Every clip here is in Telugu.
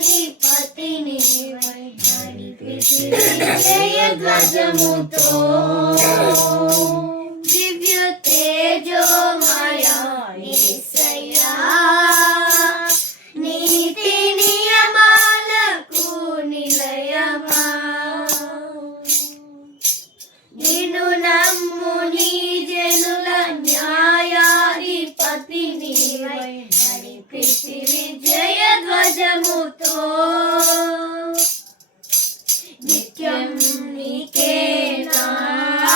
న్యాయాధిపతిని జయ ధ్వజముతో నిత్యం నీకే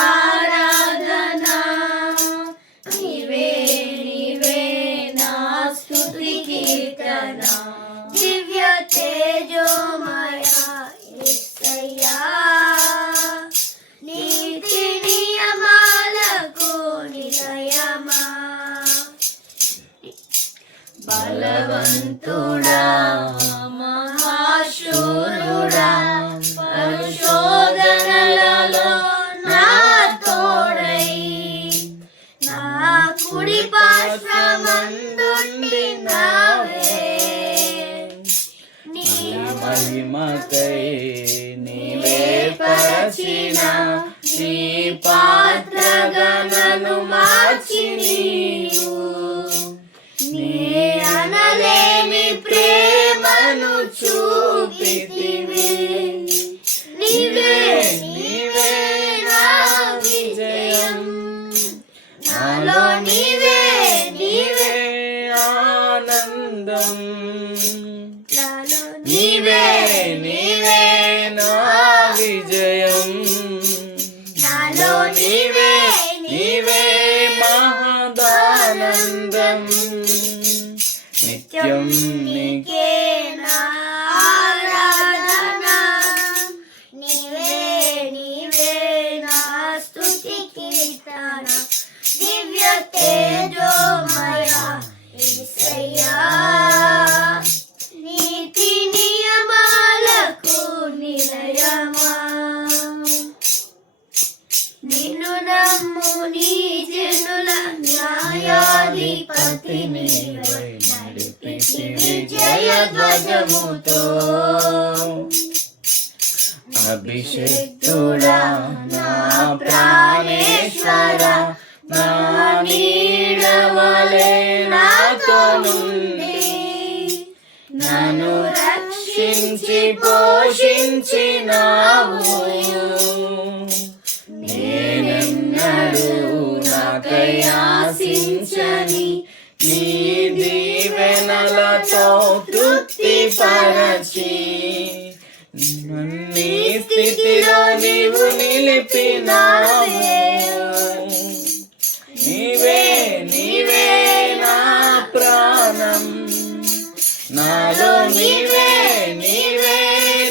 ఆరాధన నీవే నీవే నా స్తుతి కీర్తన దివ్య తేజోమయ యేసయ్యా నీతి నియమాలకు నిలయమా నీవే నీవే నా విజయం నాలో నీవే నీవే మహదానందం నిత్యం నీకే నీకే నా జయ ధ్వజముతో అభిషక్తుడా నా ప్రాణేశ్వర నా నీడవలే నాతో నుండి. నన్ను రక్షించి పోషించినావు నేనెన్నడూ నాకై ఆశించని నీ నీ స్థితిలో నీవు నిలిపినావు. నీవే నీవే నా ప్రాణం. నాలో నీవే నీవే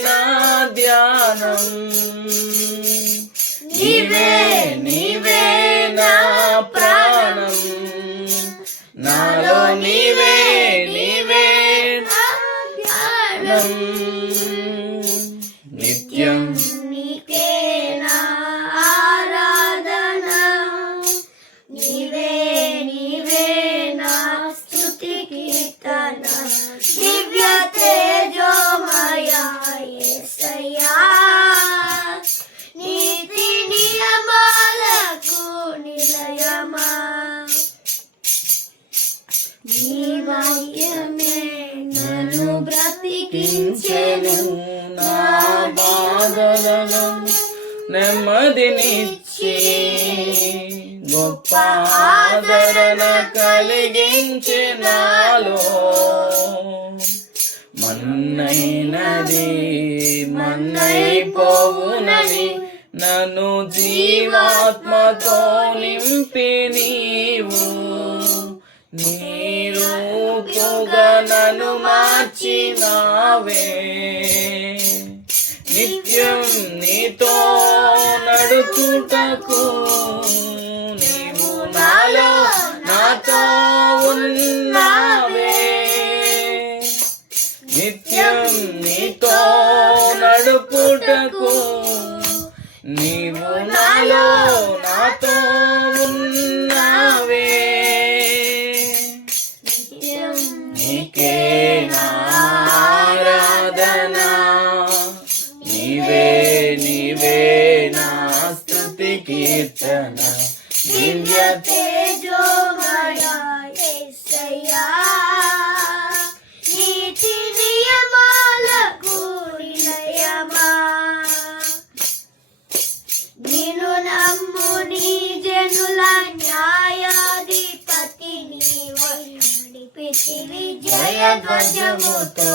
నా ధ్యానం. నీవే నీవే నా ప్రాణం. నా ఆదరణ కలిగించినాలో. మన్నైనది మన్నైపోవునని నన్ను జీవాత్మతో నింపి నీవు. నీరూపుగా నన్ను మార్చినావే. నిత్యం నీతో నడుచుటకు కీర్తన. దివ్య తేజోమయ ఎస్సయ్యా నీతి నియమాలకు నిలయమా. నిను నమ్ము నీ జనుల న్యాయాధిపతి నీవు నడిపితివి జయ ధ్వజముతో